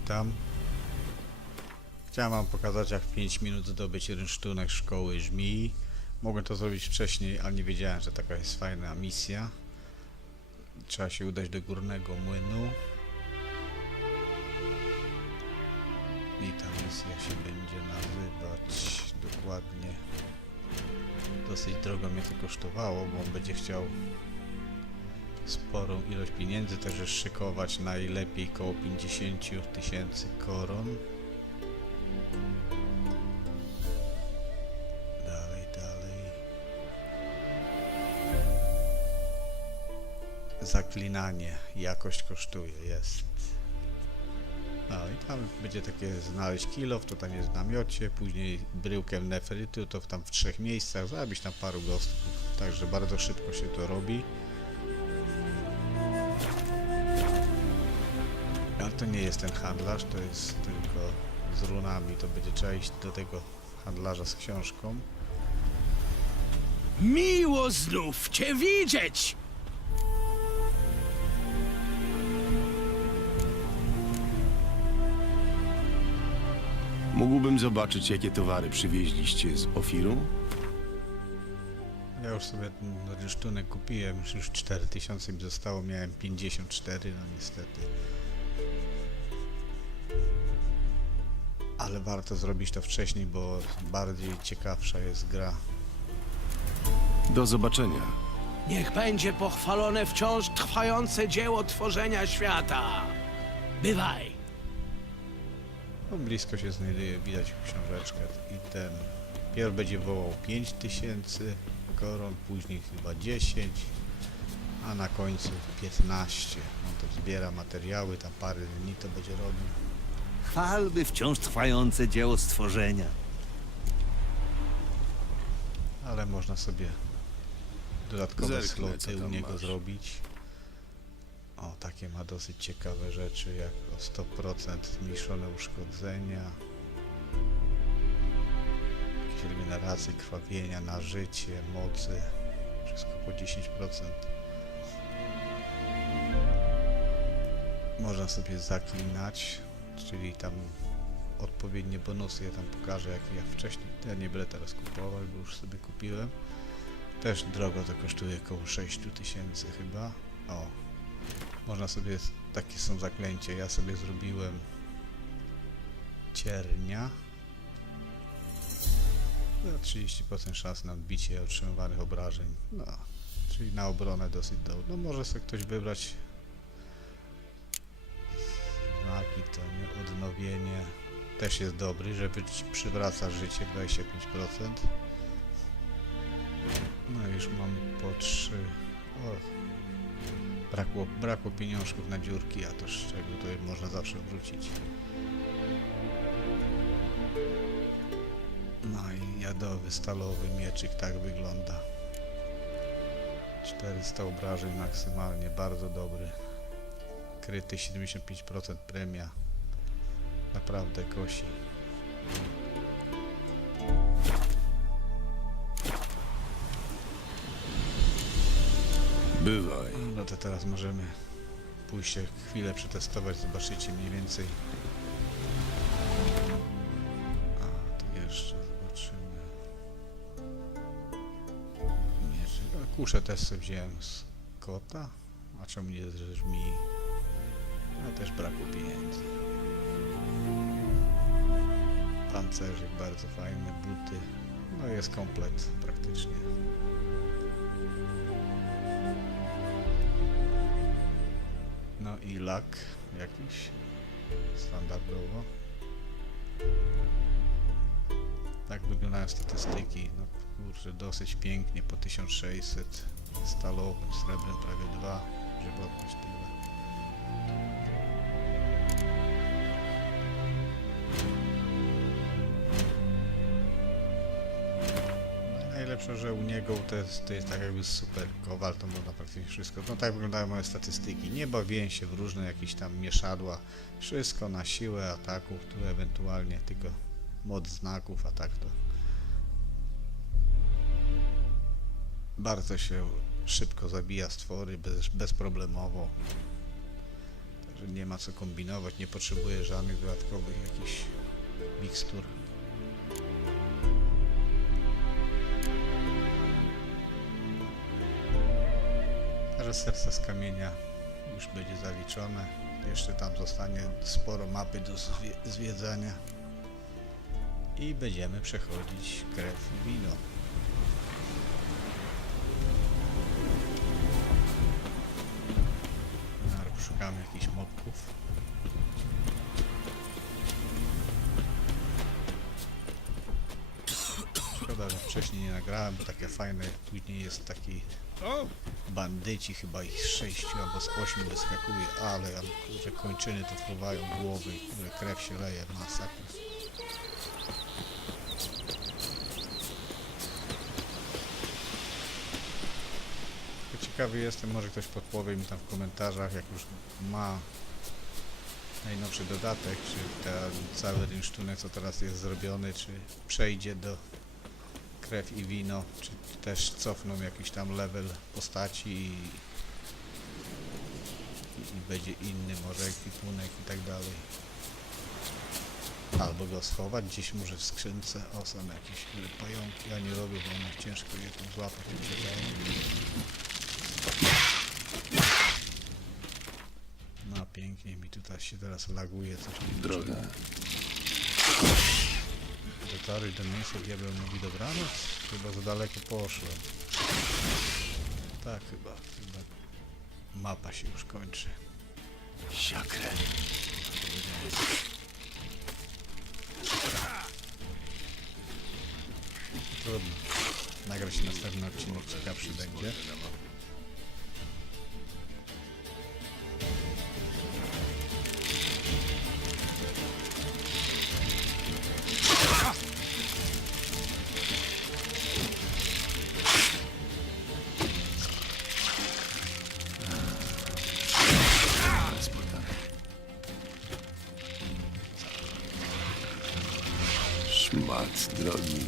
witam. Chciałem wam pokazać jak w 5 minut zdobyć rynsztunek szkoły żmii. Mogłem to zrobić wcześniej, ale nie wiedziałem, że taka jest fajna misja. Trzeba się udać do górnego młynu. I ta misja się będzie nazywać dokładnie. Dosyć drogo mnie to kosztowało, bo on będzie chciał sporą ilość pieniędzy, także szykować najlepiej koło 50 000 tysięcy koron. Dalej, dalej. Zaklinanie, jakość kosztuje, jest. No i tam będzie takie znaleźć kilof, to tam jest w namiocie, później bryłkę nefrytu, to tam w trzech miejscach, zabić tam paru gostów, także bardzo szybko się to robi. To nie jest ten handlarz, to jest tylko z runami. To będzie trzeba iść do tego handlarza z książką. Miło znów cię widzieć! Mógłbym zobaczyć, jakie towary przywieźliście z Ofiru? Ja już sobie ten rynsztunek kupiłem, już, już 4000 mi zostało, miałem 54, no niestety. Ale warto zrobić to wcześniej, bo bardziej ciekawsza jest gra. Do zobaczenia. Niech będzie pochwalone wciąż trwające dzieło tworzenia świata. Bywaj! No, blisko się znajduje, widać książeczkę i ten. Pierw będzie wołał 5000 koron, później chyba 10, a na końcu 15. On to zbiera materiały, tam parę dni to będzie robił. Chwalby wciąż trwające dzieło stworzenia. Ale można sobie dodatkowe Zerknę, sloty u tam niego masz. zrobić. O, takie ma dosyć ciekawe rzeczy, jak o 100% zmniejszone uszkodzenia. Jakieś regeneracje, krwawienia, na życie, mocy. Wszystko po 10%. Można sobie zaklinać, czyli tam odpowiednie bonusy, ja tam pokażę jak ja wcześniej, ja nie będę teraz kupować, bo już sobie kupiłem. Też drogo to kosztuje około 6 tysięcy chyba. O, można sobie, takie są zaklęcia, ja sobie zrobiłem ciernia. No, 30% szans na odbicie otrzymywanych obrażeń. No, czyli na obronę dosyć dobrze. No może sobie ktoś wybrać to nie odnowienie też jest dobry, żeby przywraca życie 25%. No już mam po 3. O, brakło, brakło pieniążków na dziurki, a to z czego to można zawsze wrócić. No i jadowy, stalowy mieczyk tak wygląda. 400 obrażeń maksymalnie, bardzo dobry. Kryty 75% premia. Naprawdę kosi. Bywaj. No to teraz możemy pójść się chwilę przetestować, zobaczycie mniej więcej. A, tu jeszcze zobaczymy. A kuszę też sobie wziąłem z kota. A czemu nie mi? A też brakło pieniędzy. Pancerzyk bardzo fajny, buty. No jest komplet praktycznie. No i lak jakiś standardowo. Tak wyglądają statystyki. No kurczę, dosyć pięknie po 1600 stalowym, srebrem prawie 2, żywotność tyle. Najlepsze, że u niego to jest, to jest tak jakby super kowal, to można praktycznie wszystko. No tak wyglądają moje statystyki. Nie bawiłem się w różne jakieś tam mieszadła. Wszystko na siłę ataków, tu ewentualnie tylko mod znaków, a tak to bardzo się szybko zabija stwory, bez, bezproblemowo. że nie ma co kombinować, nie potrzebuję żadnych dodatkowych jakichś mikstur. Że serce z kamienia już będzie zaliczone. Jeszcze tam zostanie sporo mapy do zwie zwiedzania. I będziemy przechodzić krew i wino. Szukamy jakichś mobków. Wcześniej nie nagrałem, bo takie fajne, później jest taki bandyci, chyba ich sześciu albo z ośmiu wyskakuje, ale kurczę kończyny to fruwają głowy, krew się leje, masakra. Ciekawy jestem, może ktoś podpowie mi tam w komentarzach, jak już ma najnowszy dodatek, czy ten cały rynsztunek, co teraz jest zrobiony, czy przejdzie do krew i wino, czy też cofną jakiś tam level postaci i, i, będzie inny może ekwipunek i tak dalej. Albo go schować gdzieś może w skrzynce. O, są jakieś pająki, ja nie robię, bo one ciężko je tam złapać. No pięknie mi tutaj się teraz laguje coś. Droga. Do miejsca, diabeł mówi dobranoc? Chyba za daleko poszłem. Tak chyba, chyba mapa się już kończy. Siakre. Trudno. Nagra się następny odcinek, ciekawszy będzie. Szmat drogi.